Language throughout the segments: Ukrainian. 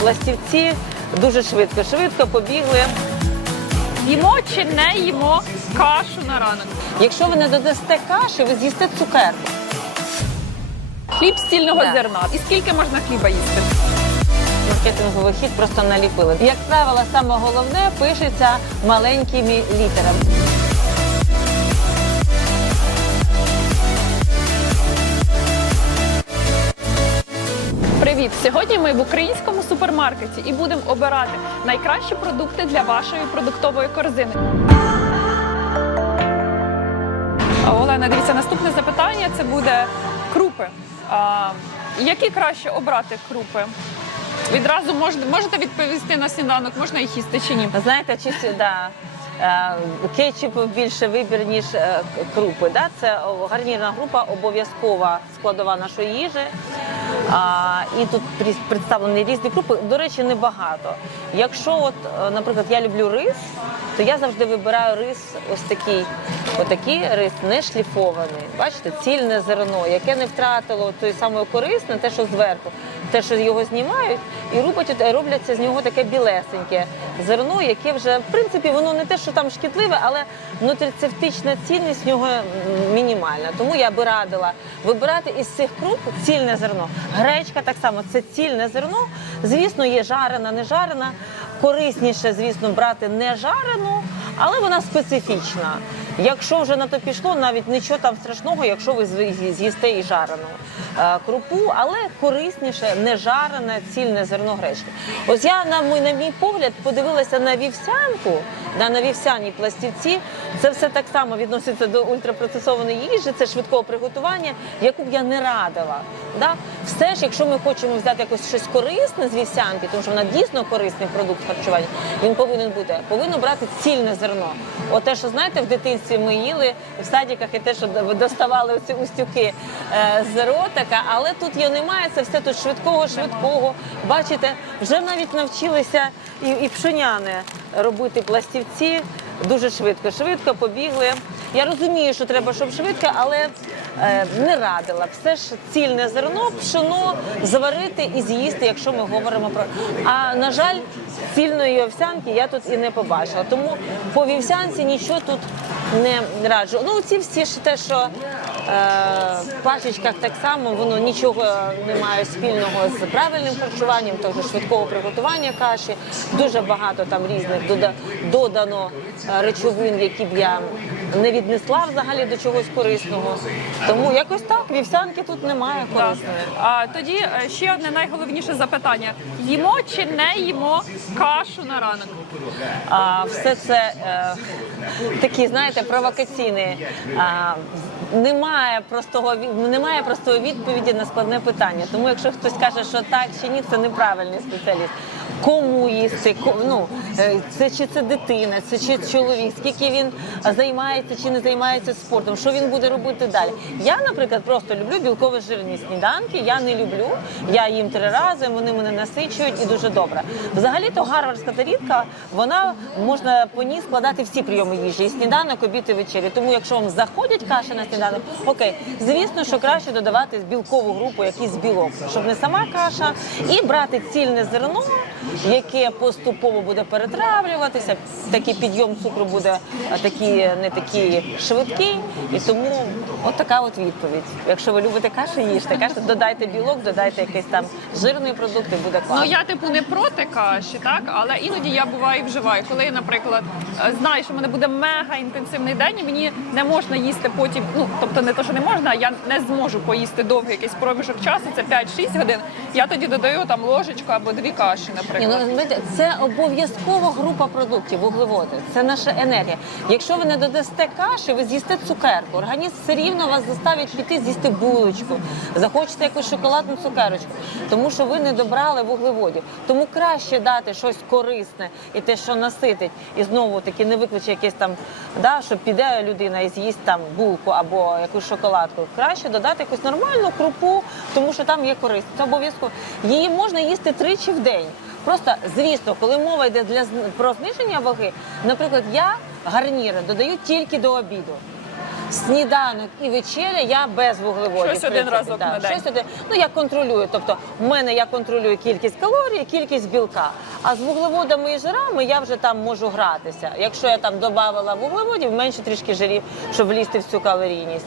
пластівці дуже швидко. Швидко побігли. Їмо чи не їмо кашу на ранок? Якщо ви не додасте каші, ви з'їсте цукерку. Хліб з цільного Да. зерна. І скільки можна хліба їсти? Маркетинговий хід просто наліпили. Як правило, саме головне пишеться маленькими літерами. Привіт! Сьогодні ми в українському супермаркеті і будемо обирати найкращі продукти для вашої продуктової корзини. Олена, дивіться, наступне запитання це буде крупи. А, які краще обрати крупи? Відразу мож, можете відповісти на сніданок, можна їх їсти чи ні? Знаєте, чи сі- да, е, кетчупу більше вибір, ніж е, крупи. Да? Це гарнірна група, обов'язкова складова нашої їжі. А, і тут представлені різні групи. До речі, небагато. Якщо, от, е, наприклад, я люблю рис, то я завжди вибираю рис ось такий. Отакий рис не шліфований. Бачите, цільне зерно, яке не втратило той самої корисне, те, що зверху, те, що його знімають, і роблять, робляться з нього таке білесеньке зерно, яке вже, в принципі, воно не те, що там шкідливе, але нутрицептична цінність в нього мінімальна. Тому я би радила вибирати із цих круп цільне зерно. Гречка так само це цільне зерно. Звісно, є жарена, не жарена. Корисніше, звісно, брати не жарену, але вона специфічна. Якщо вже на то пішло, навіть нічого там страшного, якщо ви з'ї- з'їсте і жарену е, крупу, але корисніше не жарене цільне зерно гречки. Ось я на мій, на мій погляд подивилася на вівсянку, на, вівсяній пластівці. Це все так само відноситься до ультрапроцесованої їжі, це швидкого приготування, яку б я не радила. Да? Все ж, якщо ми хочемо взяти якось щось корисне з вівсянки, тому що вона дійсно корисний продукт харчування, він повинен бути. Повинно брати цільне зерно. От те, що знаєте, в дитинстві ми їли в садиках і те, що доставали оці устюки е, з ротика, але тут його немає, це все тут швидкого, швидкого. Бачите, вже навіть навчилися і, і пшеняни робити пластівці дуже швидко. Швидко побігли. Я розумію, що треба, щоб швидко, але е, не радила. Все ж цільне зерно, пшено заварити і з'їсти, якщо ми говоримо про. А на жаль, цільної овсянки я тут і не побачила. Тому по вівсянці нічого тут не раджу. Ну, ці всі ж те, що е, в пачечках так само, воно нічого не має спільного з правильним харчуванням, того швидкого приготування каші. Дуже багато там різних дода- додано е, речовин, які б я не віднесла взагалі до чогось корисного. Тому якось так, вівсянки тут немає корисної. А тоді е, ще одне найголовніше запитання: їмо чи не їмо кашу на ранок? А, все це е, такі, знаєте, провокаційні. А, немає простого немає простої відповіді на складне питання. Тому якщо хтось каже, що так чи ні, це неправильний спеціаліст. Кому їсти, ну, е, це чи це дитина, це чи чоловік, скільки він займається чи не займається спортом, що він буде робити далі. Я, наприклад, просто люблю білково жирні сніданки. Я не люблю. Я їм три рази, вони мене насичують і дуже добре. Взагалі, то гарвардська тарілка, вона можна по ній складати всі прийоми їжі, і сніданок, обід і вечері. Тому, якщо вам заходять каші на сніданок, окей, звісно, що краще додавати білкову групу якийсь білок, щоб не сама каша, і брати цільне зерно, яке поступово буде перетравлюватися. Такий підйом цукру буде а, такий, не такий швидкий. І тому от така от відповідь. Якщо ви любите каші, їжте каші, додайте білок, додайте якийсь там жирний продукт, і буде класно. Ну я типу не проти каші, так але іноді я буваю і вживаю. Коли я, наприклад, е, знаю, що в мене буде мега інтенсивний день, і мені не можна їсти потім. Ну тобто не то, що не можна, а я не зможу поїсти довгий якийсь проміжок часу. Це 5-6 годин. Я тоді додаю там ложечку або дві каші, Ні, ну, знаєте, це обов'язкова група продуктів, вуглеводи. Це наша енергія. Якщо ви не додасте каші, ви з'їсте цукерку. Організм все рівно вас заставить піти з'їсти булочку, захочете якусь шоколадну цукерочку, тому що ви не добрали вуглеводів. Тому краще дати щось корисне і те, що наситить, і знову таки не викличе якесь там, да, що піде людина і з'їсть там булку або якусь шоколадку. Краще додати якусь нормальну крупу, тому що там є користь. Це обов'язково. Її можна їсти тричі в день. Просто, звісно, коли мова йде для про зниження ваги, наприклад, я гарніри додаю тільки до обіду. Сніданок і вечеря я без вуглеводів. Щось один в разок да. на день. Щось один. Ну я контролюю. Тобто, в мене я контролюю кількість калорій, кількість білка. А з вуглеводами і жирами я вже там можу гратися. Якщо я там додавала вуглеводів, менше трішки жирів, щоб влізти в цю калорійність.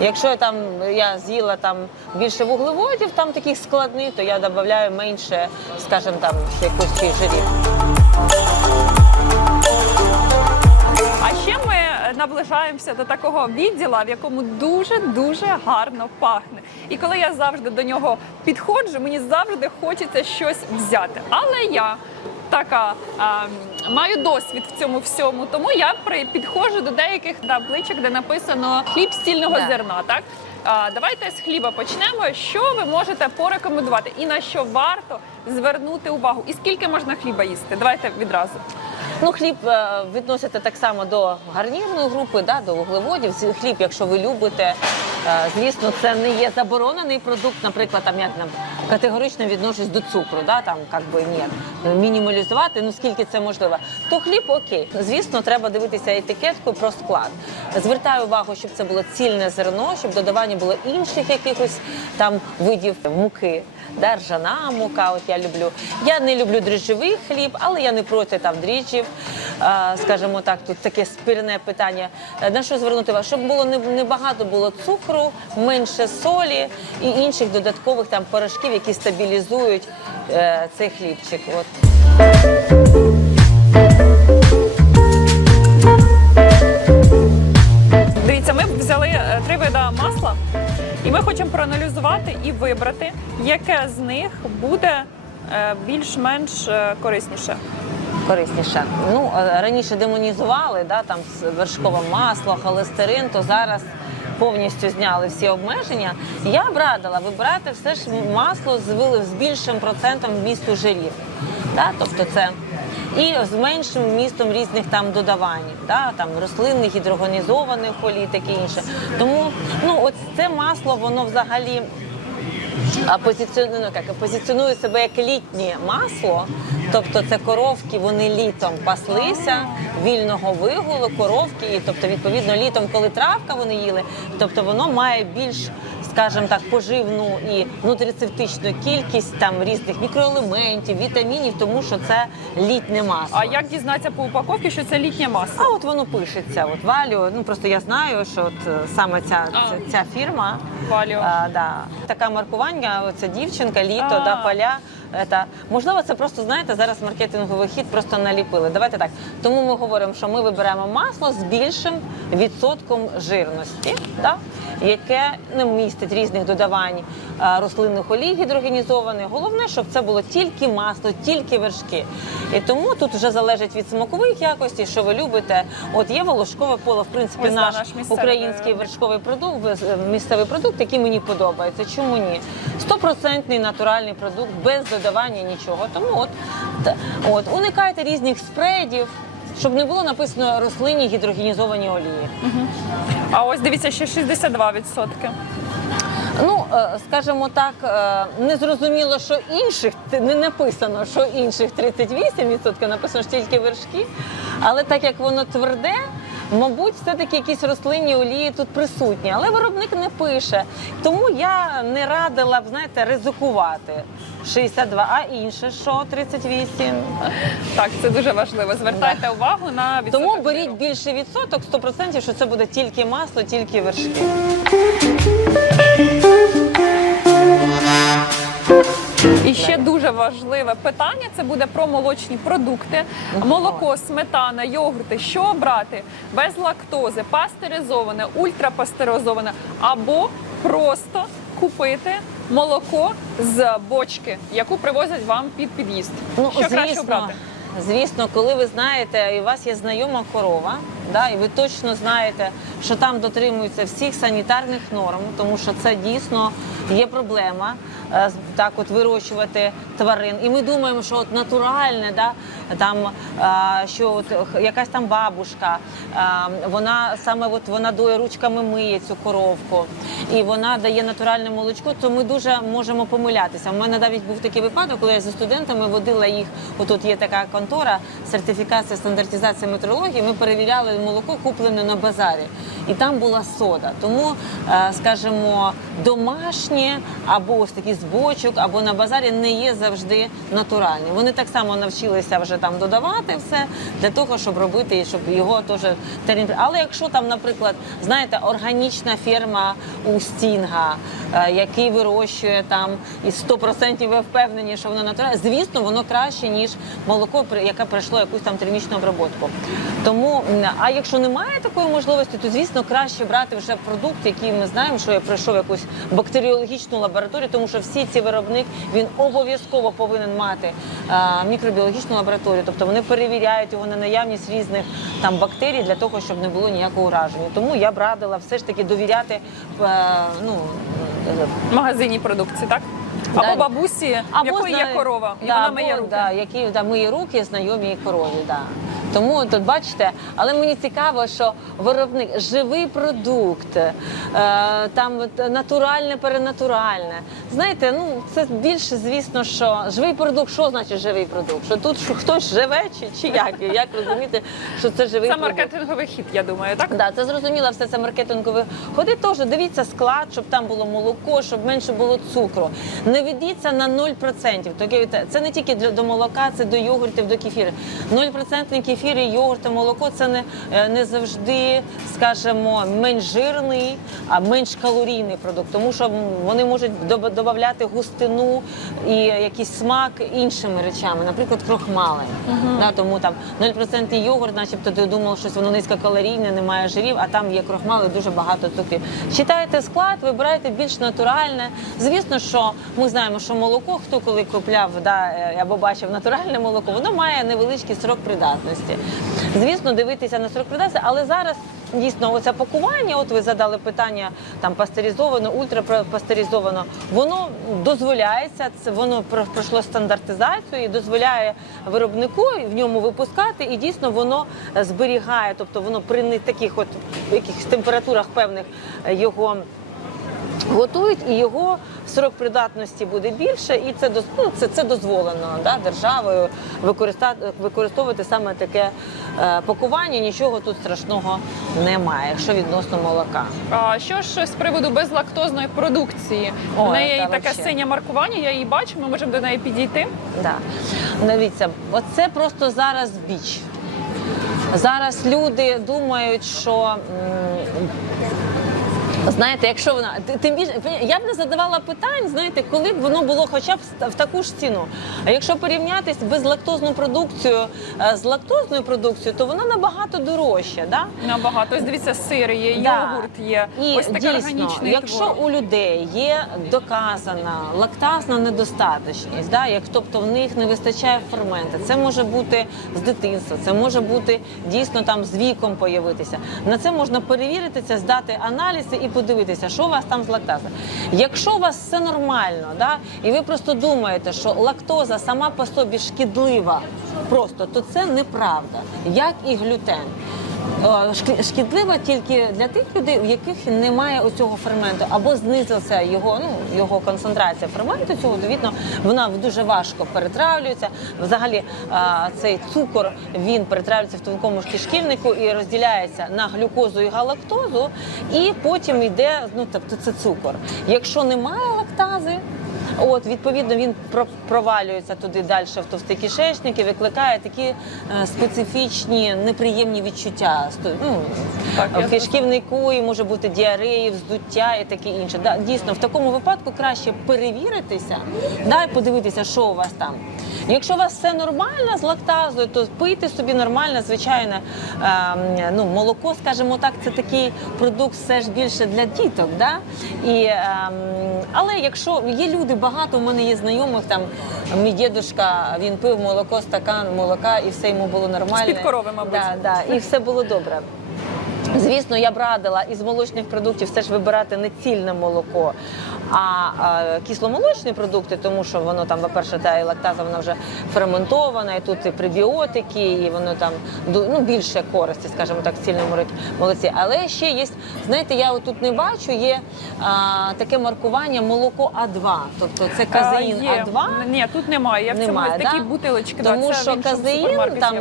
Якщо я там я з'їла там більше вуглеводів, там таких складних, то я додаю менше, скажімо, там якось жирів. А ще ми наближаємося до такого відділа, в якому дуже дуже гарно пахне. І коли я завжди до нього підходжу, мені завжди хочеться щось взяти. Але я така а, маю досвід в цьому всьому, тому я підходжу до деяких табличок, де написано хліб стільного Да. зерна. Так а, давайте з хліба почнемо. Що ви можете порекомендувати і на що варто звернути увагу? І скільки можна хліба їсти? Давайте відразу. Ну, хліб е, відносите так само до гарнірної групи, да, до вуглеводів. Хліб, якщо ви любите, е, звісно, це не є заборонений продукт. Наприклад, там як нам категорично відношусь до цукру, да, там як би ні, мінімалізувати, ну скільки це можливо. То хліб окей. Звісно, треба дивитися етикетку про склад. Звертаю увагу, щоб це було цільне зерно, щоб додавання було інших якихось там видів муки. Да, ржана мука, от я люблю. Я не люблю дріжджовий хліб, але я не проти там дріжджів. Скажімо так, тут таке спірне питання. Е, На що звернути увагу? Щоб було небагато було цукру, менше солі і інших додаткових там порошків, які стабілізують е, цей хлібчик. От. Дивіться, ми взяли е, три вида масла, і ми хочемо проаналізувати і вибрати, яке з них буде більш-менш е, корисніше. корисніше. Ну е, раніше демонізували, да, там вершкове масло, холестерин, то зараз повністю зняли всі обмеження. Я б радила вибирати все ж масло з більшим процентом вмісту жирів. Да, тобто це і з меншим вмістом різних там додавань, да, там рослинних, гідрогонізованих олій, таке інше. Тому ну, от це масло, воно взагалі а позиціонує, ну, як, позиціонує себе як літнє масло, тобто це коровки, вони літом паслися, вільного вигулу, коровки, і тобто, відповідно, літом, коли травка вони їли, тобто воно має більш, скажімо так, поживну і нутрицептичну кількість там різних мікроелементів, вітамінів, тому що це літнє масло. А як дізнатися по упаковці, що це літнє масло? А от воно пишеться. От Валіо, ну просто я знаю, що от е, саме ця, ця, ця фірма. Валіо. А, да. Така маркування, оця дівчинка, літо, А. да, поля. Це, можливо, це просто знаєте, зараз маркетинговий хід просто наліпили. Давайте так. Тому ми говоримо, що ми вибираємо масло з більшим відсотком жирності, да, яке не містить різних додавань а, рослинних олій гідрогенізованих. Головне, щоб це було тільки масло, тільки вершки. І тому тут вже залежить від смакових якостей, що ви любите. От є волошкове поле, в принципі, Ось, наш, наш український вершковий продукт, е, місцевий продукт, який мені подобається. Чому ні? Стопроцентний натуральний продукт без додавання нічого. Тому от, от уникайте різних спредів, щоб не було написано рослинні гідрогенізовані олії. А ось дивіться, ще 62%. Ну, е, скажімо так, е, не зрозуміло, що інших не написано, що інших 38%, написано що тільки вершки. Але так як воно тверде, мабуть, все-таки якісь рослинні олії тут присутні. Але виробник не пише. Тому я не радила б, знаєте, ризикувати. 62, а інше що 38. Так, це дуже важливо. Звертайте увагу на відсоток. Тому беріть жиру. більший відсоток, 100%, що це буде тільки масло, тільки вершки. І ще дуже важливе питання це буде про молочні продукти: молоко, сметана, йогурти. Що обрати без лактози, пастеризоване, ультрапастеризоване або просто купити молоко з бочки, яку привозять вам під під'їзд. Ну, що краще звісно, обрати? звісно, коли ви знаєте, і у вас є знайома корова, да, і ви точно знаєте, що там дотримуються всіх санітарних норм, тому що це дійсно є проблема так от вирощувати тварин. І ми думаємо, що от натуральне, да, там, е, що от якась там бабушка, е, вона саме от вона доє ручками миє цю коровку, і вона дає натуральне молочко, то ми дуже можемо помилятися. У мене навіть був такий випадок, коли я зі студентами водила їх. Отут є така контора сертифікація стандартизації метрології. Ми перевіряли молоко куплене на базарі, і там була сода. Тому, е, скажімо, домашнє або ось такі з бочок, або на базарі не є завжди натуральні. Вони так само навчилися вже там додавати все для того, щоб робити щоб його теж термін. Але якщо там, наприклад, знаєте, органічна ферма у Стінга, е, який вирощує там і 100% ви впевнені, що воно натуральне, звісно, воно краще ніж молоко, яке пройшло якусь там термічну обробку. Тому, а якщо немає такої можливості, то звісно краще брати вже продукт, який ми знаємо, що я пройшов якусь бактеріологічну лабораторію, тому що всі ці виробник він обов'язково повинен мати а, мікробіологічну лабораторію, тобто вони перевіряють його на наявність різних там бактерій для того, щоб не було ніякого ураження. Тому я б радила все ж таки довіряти е, ну. е, магазині продукції, так? Або Да. бабусі, в якої є корова, і да, вона або, миє руки. Да, які да, миє руки, знайомі корові. Да. Тому тут бачите, але мені цікаво, що виробник живий продукт, е, там от, натуральне, перенатуральне. Знаєте, ну це більше, звісно, що живий продукт. Що значить живий продукт? Що тут що хтось живе, чи, чи як? Як розуміти, що це живий Це продукт? маркетинговий хід, я думаю, так? Да, це зрозуміло, все це маркетингові ходи. Теж дивіться склад, щоб там було молоко, щоб менше було цукру. Не ведіться на 0%. Це не тільки для до молока, це до йогуртів, до кефіру. 0% кефір і йогурт і молоко це не, е, не завжди, скажімо, менш жирний, а менш калорійний продукт, тому що вони можуть додавати густину і якийсь смак іншими речами, наприклад, крохмалем. Да, тому там 0% йогурт, начебто ти думав, що воно низькокалорійне, немає жирів, а там є крохмал і дуже багато цукрів. Читайте склад, вибирайте більш натуральне. Звісно, що ми знаємо, що молоко, хто коли купляв да, е, або бачив натуральне молоко, воно має невеличкий срок придатності. Звісно, дивитися на срок придатності, але зараз. Дійсно, оце пакування, от ви задали питання там пастеризовано, ультрапастеризовано, воно дозволяється, це воно про- пройшло стандартизацію і дозволяє виробнику в ньому випускати, і дійсно воно е, зберігає, тобто воно при не таких от якихось температурах певних е, його. Готують і його срок придатності буде більше, і це ну, це, це дозволено да, державою використовувати саме таке е, пакування. Нічого тут страшного немає, якщо відносно молока. А що ж з приводу безлактозної продукції? Ой, У неї та таке вообще. синє маркування, я її бачу, ми можемо до неї підійти. Да. Дивіться, оце просто зараз біч. Зараз люди думають, що. Знаєте, якщо вона тим більше я б не задавала питань, знаєте, коли б воно було хоча б в таку ж ціну. А якщо порівняти безлактозну продукцію е, з лактозною продукцією, то вона набагато дорожча. Да? Набагато. Ось дивіться, сир є, Да. йогурт є. І Ось дійсно, органічний якщо творог. у людей є доказана лактазна недостаточність, да, як тобто в них не вистачає фермента, це може бути з дитинства, це може бути дійсно там з віком появитися. На це можна перевірити це, здати аналізи і подивитися, що у вас там з лактазою. Якщо у вас все нормально, да, і ви просто думаєте, що лактоза сама по собі шкідлива, просто то це неправда, як і глютен. Е, шкідлива тільки для тих людей, в яких немає оцього ферменту, або знизилася його, ну його концентрація ферменту. Цього відповідно вона дуже важко перетравлюється. Взагалі е, цей цукор він перетравлюється в тонкому кишківнику і розділяється на глюкозу і галактозу, і потім йде, ну тобто це цукор. Якщо немає лактази. От відповідно він про- провалюється туди далі в товстий кишечник і викликає такі е, специфічні неприємні відчуття. Ну, Так, в кишківнику і може бути діареї, вздуття і таке інше. Да, дійсно, в такому випадку краще перевіритися, да, і подивитися, що у вас там. Якщо у вас все нормально з лактазою, то пийте собі нормальне, звичайне ем, ну, молоко, скажімо так, це такий продукт все ж більше для діток. Да? І, ем, але якщо є люди, багато у мене є знайомих, там мій дідушка, він пив молоко, стакан молока, і все йому було нормально. З-під корови, мабуть. Да, да, і все було добре. Звісно, я б радила із молочних продуктів все ж вибирати не цільне молоко, а, кисломолочні продукти, тому що воно там, по-перше, та і лактаза вона вже ферментована, і тут і пребіотики, і воно там ну, більше користі, скажімо так, в цільному молоці. Але ще є, знаєте, я тут не бачу, є а, таке маркування молоко А2, тобто це казеїн А, є. А2. Ні, тут немає. Я в цьому Немає, такі да? бутилочки. да, Тому це що казеїн там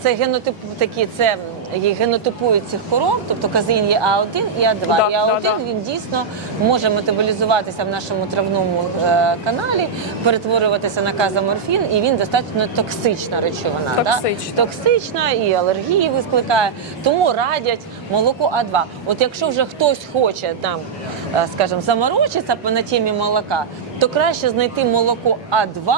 це генотип такі, це які генотипують цих коров, тобто казеїн є А1 і А2. Да, і А1 да. він дійсно може метаболізуватися в нашому травному е, каналі, перетворюватися на казаморфін, і він достатньо токсична речовина. Токсична. Да? Токсична і алергії викликає. Тому радять молоко А2. От якщо вже хтось хоче там, е, скажімо, заморочитися на темі молока, то краще знайти молоко А2.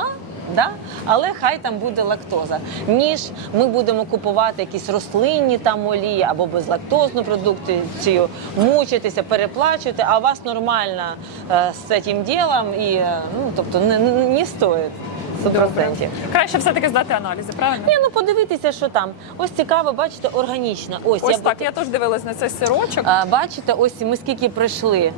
Да? Але хай там буде лактоза, ніж ми будемо купувати якісь рослинні там олії або безлактозну продукцію, мучитися, переплачувати, а у вас нормально е, з цим ділом і е, ну тобто не, не, стоїть 100%. Краще все-таки здати аналізи, правильно? Ні, ну подивитися, що там. Ось цікаво, бачите, органічна. Ось, Ось я так, я теж дивилась на цей сирочок. А, Бачите, ось ми скільки прийшли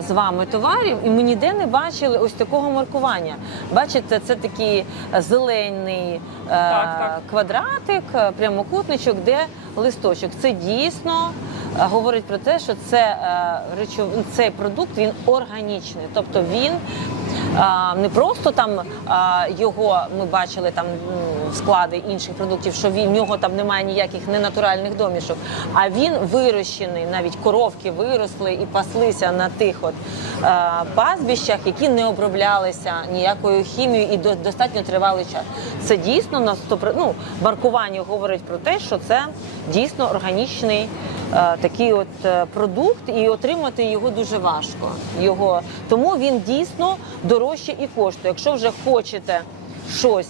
з вами товарів, і ми ніде не бачили ось такого маркування. Бачите, це такий зелений е, так. квадратик, е, прямокутничок, де листочок. Це дійсно е, говорить про те, що це е, цей продукт він органічний, тобто він. Не просто там його ми бачили там склади інших продуктів, що він в нього там немає ніяких ненатуральних домішок, а він вирощений, навіть коровки виросли і паслися на тих от пастбищах, які не оброблялися ніякою хімією і достатньо тривалий час. Це дійсно на ну, маркування говорить про те, що це дійсно органічний такий от е, продукт, і отримати його дуже важко. Його тому він дійсно дорожче і коштує. Якщо вже хочете щось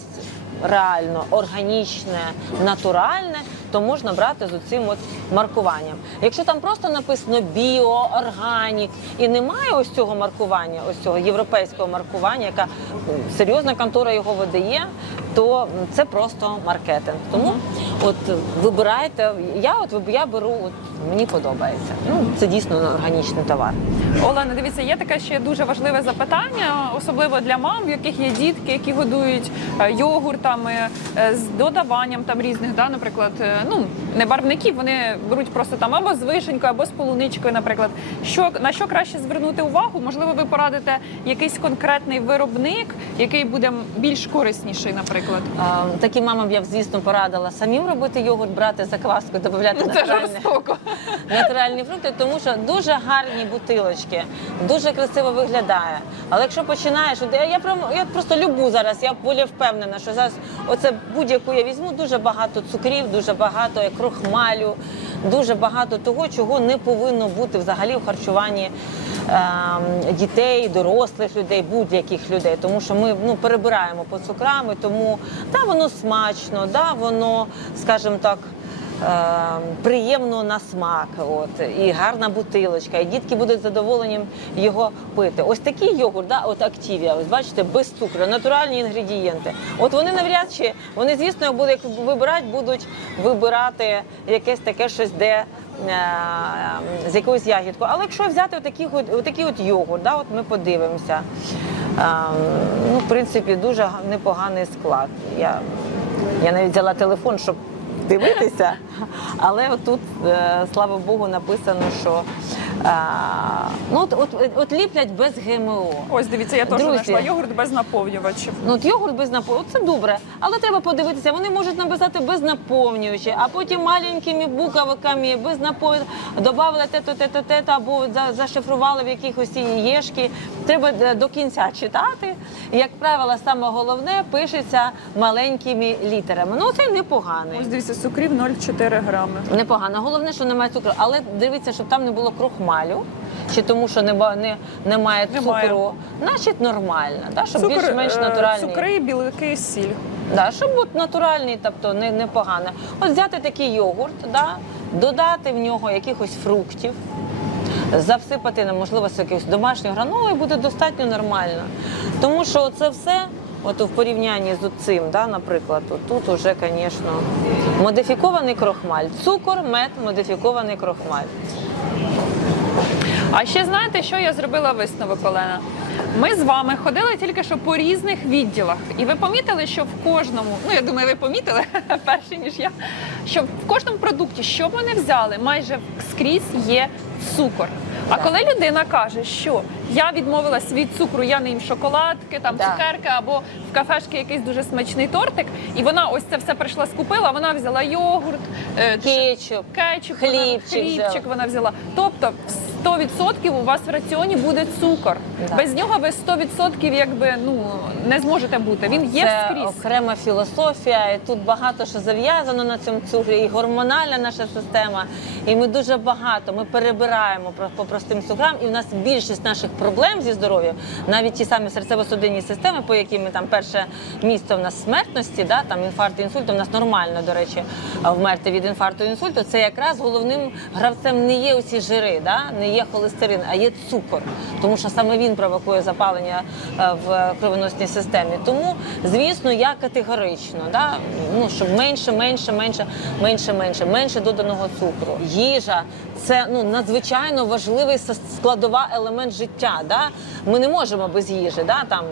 реально органічне, натуральне, то можна брати з цим от маркуванням. Якщо там просто написано біо, органік і немає ось цього маркування, ось цього європейського маркування, яка серйозна контора його видає, то це просто маркетинг. Тому от вибирайте. Я от я беру, от мені подобається. Ну це дійсно органічний товар. Олена, дивіться, є таке ще дуже важливе запитання, особливо для мам, в яких є дітки, які годують е, йогуртами е, з додаванням там різних, да, наприклад, е, ну не барвників, вони беруть просто там або з вишенькою, або з полуничкою, наприклад. Що на що краще звернути увагу? Можливо, ви порадите якийсь конкретний виробник, який буде більш корисніший, наприклад. А, Таким мамам я б, звісно, порадила самим робити йогурт, брати закваску, додати Це натуральне. жорстоко. натуральні фрукти, тому що дуже гарні бутилочки, дуже красиво виглядає. Але якщо починаєш, я, прям- я просто любу зараз, я болі впевнена, що зараз оце будь-яку я візьму, дуже багато цукрів, дуже багато крохмалю, дуже багато того, чого не повинно бути взагалі в харчуванні е, дітей, дорослих людей, будь-яких людей. Тому що ми ну, перебираємо по цукрами, тому да, воно смачно, да, воно, скажімо так. Е, Приємно на смак, от і гарна бутилочка, і дітки будуть задоволенням його пити. Ось такий йогурт, да, от Активія, ось бачите, без цукру, натуральні інгредієнти. От вони навряд чи вони, звісно, будуть як вибирати, будуть вибирати якесь таке щось, де е, з якоюсь ягідкою. Але якщо взяти отакий от, отакий от йогурт, да, от ми подивимося. Е, ну, в принципі, дуже непоганий склад. Я, я навіть взяла телефон, щоб дивитися, але тут, е, слава Богу, написано, що ну, от, от, от ліплять без ГМО. Ось дивіться, я теж Друзі. знайшла йогурт без наповнювачів. Ну, от йогурт без наповнювача, це добре, але треба подивитися, вони можуть написати без наповнювачі, а потім маленькими буковиками без наповнювача додали те-то, те-то, те-то, або за- зашифрували в якихось єшки. Треба е, до кінця читати. Як правило, саме головне пишеться маленькими літерами. Ну, це непоганий. Ось дивіться, цукрів 0,4 грами. Непогано. Головне, що немає цукру. Але дивіться, щоб там не було крохмалю, чи тому, що не, ба- не, немає Немає. цукру. Значить, нормально. Да? Щоб Цукор, більш-менш е, натуральний. Цукри, білки, сіль. Да, щоб от натуральний, тобто не, непогано. От взяти такий йогурт, да, додати в нього якихось фруктів, засипати, можливо, з якихось домашнього гранули, і буде достатньо нормально. Тому що це все, от в порівнянні з цим, да, наприклад, от тут уже, звісно, модифікований крохмаль. Цукор, мед, модифікований крохмаль. А ще знаєте, що я зробила висновок, Олена? Ми з вами ходили тільки що по різних відділах, і ви помітили, що в кожному, ну я думаю, ви помітили перше ніж я, що в кожному продукті, що б вони взяли, майже скрізь є цукор. А коли людина каже, що я відмовилась від цукру, я не їм шоколадки, там Да. цукерки або в кафешки якийсь дуже смачний тортик, і вона ось це все прийшла, скупила, вона взяла йогурт, е, Кетчуп. кетчуп, Хлібчик вона, хлібчик взяла. вона взяла. Тобто 100% у вас в раціоні буде цукор. Да. Без нього ви 100% якби ну не зможете бути. Він є Це скрізь. окрема філософія, і тут багато що зав'язано на цьому цукрі, і гормональна наша система. І ми дуже багато ми перебираємо про- по простим цукрам, і в нас більшість наших проблем зі здоров'ям, навіть ті самі серцево-судинні системи, по яким ми там перше місце в нас смертності, да, там інфаркт, інсульт, у нас нормально, до речі, вмерти від інфаркту інсульту. Це якраз головним гравцем не є оці жири, да, не є холестерин, а є цукор, тому що саме він провокує запалення е, в кровоносній системі. Тому, звісно, я категорично, да, ну, щоб менше, менше, менше, менше, менше, менше доданого цукру. Їжа це ну надзвичайно важливий складова елемент життя. Да? Ми не можемо без їжі. Да, там.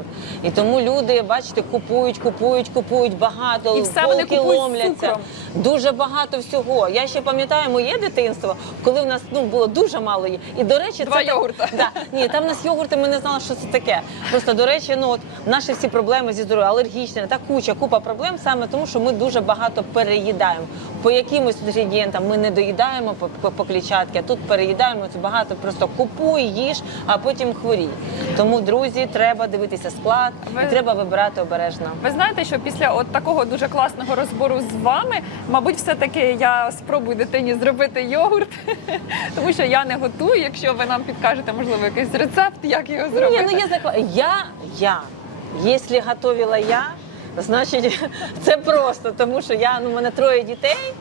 І тому люди, бачите, купують, купують, купують багато, І все вони полки купують з ломляться. цукром. Дуже багато всього. Я ще пам'ятаю моє дитинство, коли в нас ну було дуже мало їжі. І до речі, Два це так- йогурта. Да. Ні, там у нас йогурти, ми не знали, що це таке. Просто до речі, ну от наші всі проблеми зі здоров'ям, алергічні, та куча, купа проблем саме тому, що ми дуже багато переїдаємо. По якимось інгредієнтам ми не доїдаємо по, по, по клітчатки, а тут переїдаємо це багато. Просто купуй, їж, а потім хворій. Тому, друзі, треба дивитися склад Ви- і треба вибирати обережно. Ви знаєте, що після от такого дуже класного розбору з вами, мабуть, все-таки я спробую дитині зробити йогурт, тому що я не готую. Якщо ви нам підкажете, можливо, якийсь рецепт, як його Ні, зробити. ну є закла... Я, я. Якщо готувала я, значить це просто, тому що я, ну, у мене троє дітей.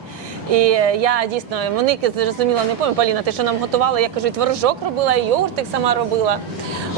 І я дійсно Моники зрозуміла, не пам'ятаю, Поліна, ти що нам готувала? Я кажу, і творожок робила, і йогуртик сама робила.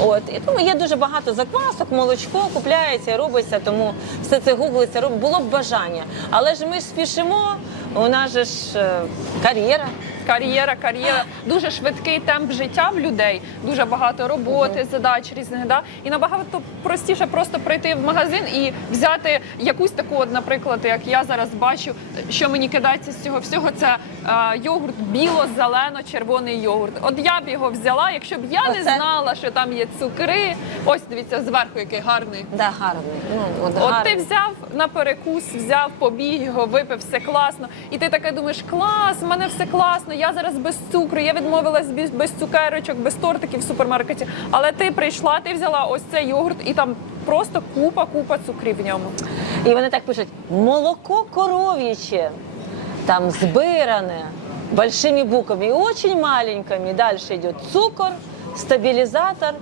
От і тому є дуже багато заквасок, молочко купляється, робиться, тому все це гуглиться, роб... було б бажання. Але ж ми ж спішимо, у нас же ж е, кар'єра. Кар'єра, кар'єра, дуже швидкий темп життя в людей, дуже багато роботи, задач різних. Да? І набагато простіше просто прийти в магазин і взяти якусь таку, от, наприклад, як я зараз бачу, що мені кидається з цього всього, це е, йогурт біло-зелено-червоний йогурт. От я б його взяла, якщо б я не знала, що там є цукри. Ось дивіться, зверху який гарний. Да, гарний. Ну, от, От гарний. ти взяв на перекус, взяв, побіг його, випив, все класно. І ти таке думаєш, клас, в мене все класно, я зараз без цукру, я відмовилась без, цукерочок, без тортиків в супермаркеті. Але ти прийшла, ти взяла ось цей йогурт, і там просто купа, купа цукрів в ньому. І вони так пишуть: молоко коров'яче, там збиране большими буквами, очень маленькими. Дальше идет цукор, стабилизатор,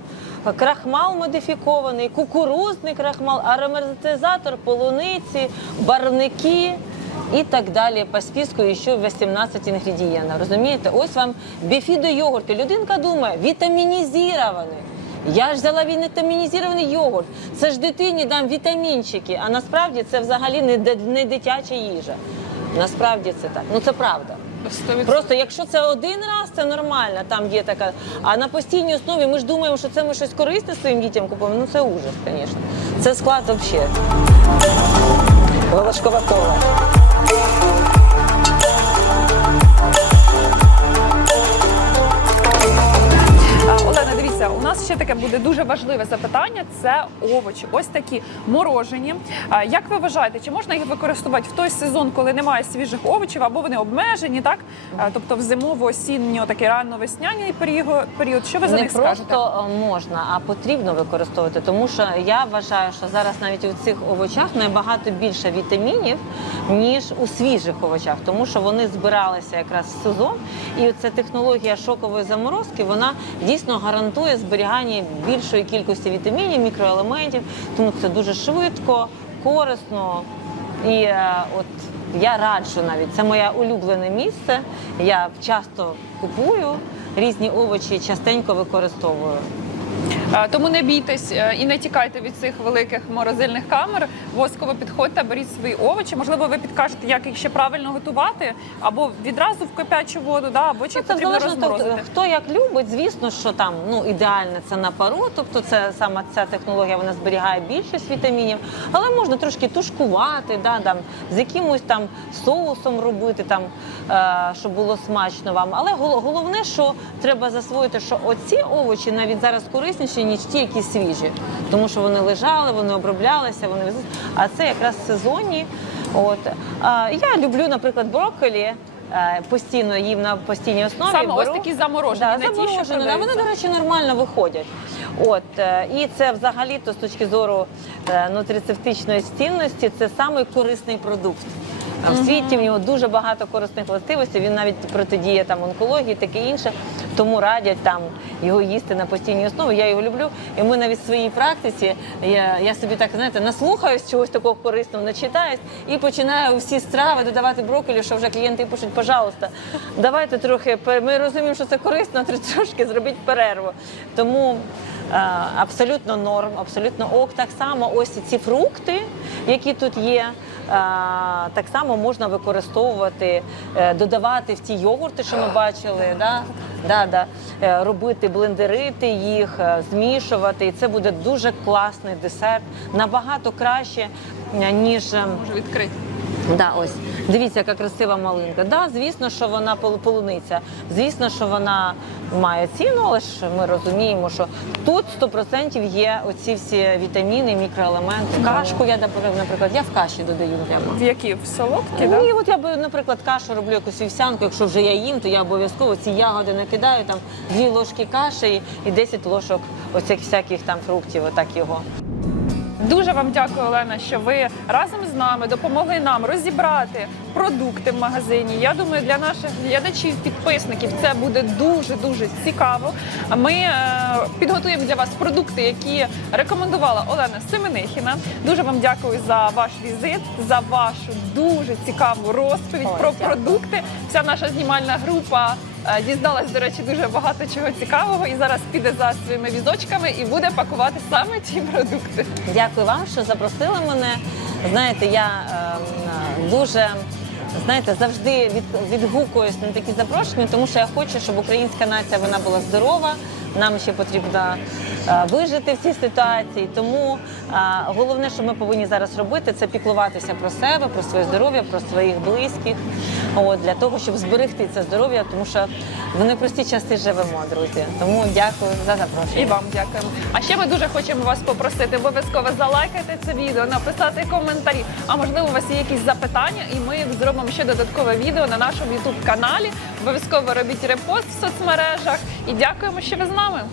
крахмал модифікований, кукурузний крахмал, ароматизатор полуниці, барвники. І так далі по списку ще 18 інгредієнтів. Розумієте? Ось вам біфідо йогурт. І людинка думає, вітамінізований. Я ж взяла вітамінізований йогурт. Це ж дитині дам вітамінчики. А насправді це взагалі не, не дитяча їжа. Насправді це так. Ну це правда. 100%. Просто якщо це один раз, це нормально, там є така. А на постійній основі ми ж думаємо, що це ми щось корисне своїм дітям купуємо. Ну це ужас, звісно. Це склад взагалі. Волошкове поле. А, нас ще таке буде дуже важливе запитання. Це овочі. Ось такі морожені. Як ви вважаєте, чи можна їх використовувати в той сезон, коли немає свіжих овочів, або вони обмежені, так? Тобто в зимово-осінньо, такий рано-весняний період, період. Що ви за не них просто скажете? е, можна, а потрібно використовувати. Тому що я вважаю, що зараз навіть у цих овочах набагато більше вітамінів, ніж у свіжих овочах, тому що вони збиралися якраз в сезон. І ця технологія шокової заморозки вона дійсно гарантує зберігання більшої кількості вітамінів, мікроелементів. Тому це дуже швидко, корисно. І е, от я раджу навіть це моє улюблене місце. Я часто купую різні овочі, частенько використовую. Е, Тому не бійтесь е, і не тікайте від цих великих морозильних камер. Восково підходьте, беріть свої овочі. Можливо, ви підкажете, як їх ще правильно готувати, або відразу в кипячу воду, да, або чи Ну, Це потрібно залежно розморозити. хто як любить. Звісно, що там ну ідеальне це на пару, тобто це саме ця технологія вона зберігає більшість вітамінів, але можна трошки тушкувати, да, там, з якимось там соусом робити, там, е, щоб було смачно вам. Але гол- головне, що треба засвоїти, що оці овочі навіть зараз корисніші, ті, які свіжі, тому що вони лежали, вони оброблялися, вони. А це якраз сезонні. От а, я люблю, наприклад, брокколі. е, Постійно їм на постійній основі. Саме ось такі заморожені, Да, не ті, що заморожені, да, вони, до речі, нормально виходять. От, е, і це взагалі-то з точки зору е, нутрицептичної цінності, це самий корисний продукт. В світі в нього дуже багато корисних властивостей. Він навіть протидіє там онкології, таке інше. Тому радять там його їсти на постійній основі. Я його люблю. І ми навіть в своїй практиці я, я собі так знаєте наслухаюсь чогось такого корисного, начитаюсь і починаю всі страви додавати брокколі, що вже клієнти пишуть, пожалуйста, давайте трохи ми розуміємо, що це корисно, тр- трошки зробіть перерву. Тому абсолютно норм, абсолютно ок. Так само ось ці фрукти, які тут є. Так само можна використовувати, е, додавати в ті йогурти, що ми бачили, да? Да, да. Е, робити, блендерити їх, е, змішувати. І це буде дуже класний десерт, набагато краще, ніж. може відкрити. Да, ось дивіться, яка красива малинка. Да, звісно, що вона полуниця. Звісно, що вона має ціну, але ж ми розуміємо, що тут 100% є оці всі вітаміни, мікроелементи. Кашку я наприклад, наприклад, я в каші додаю прямо. В які? В солодкі, да? Ні, от я би, наприклад, кашу роблю якусь вівсянку. Якщо вже я їм, то я обов'язково ці ягоди накидаю, там дві ложки каші і 10 ложок оцих всяких там фруктів, отак його. Дуже вам дякую, Олена, що ви разом з нами допомогли нам розібрати продукти в магазині. Я думаю, для наших глядачів, підписників це буде дуже дуже цікаво. Ми е, підготуємо для вас продукти, які рекомендувала Олена Семенихіна. Дуже вам дякую за ваш візит, за вашу дуже цікаву розповідь Ой, про дякую. продукти. Вся наша знімальна група. Е, Дізналась, до речі, дуже багато чого цікавого і зараз піде за своїми візочками і буде пакувати саме ті продукти. Дякую вам, що запросили мене. Знаєте, я ем, дуже знаєте, завжди від, відгукуюсь на такі запрошення, тому що я хочу, щоб українська нація вона була здорова. Нам ще потрібно е, вижити в цій ситуації. Тому е, головне, що ми повинні зараз робити, це піклуватися про себе, про своє здоров'я, про своїх близьких. От для того, щоб зберегти це здоров'я, тому що в непрості часи живемо, друзі. Тому дякую за запрошення. І вам дякуємо. А ще ми дуже хочемо вас попросити обов'язково залайкати це відео, написати коментарі. А можливо, у вас є якісь запитання, і ми зробимо ще додаткове відео на нашому youtube каналі. Обов'язково робіть репост в соцмережах. І дякуємо, що ви з нами вами.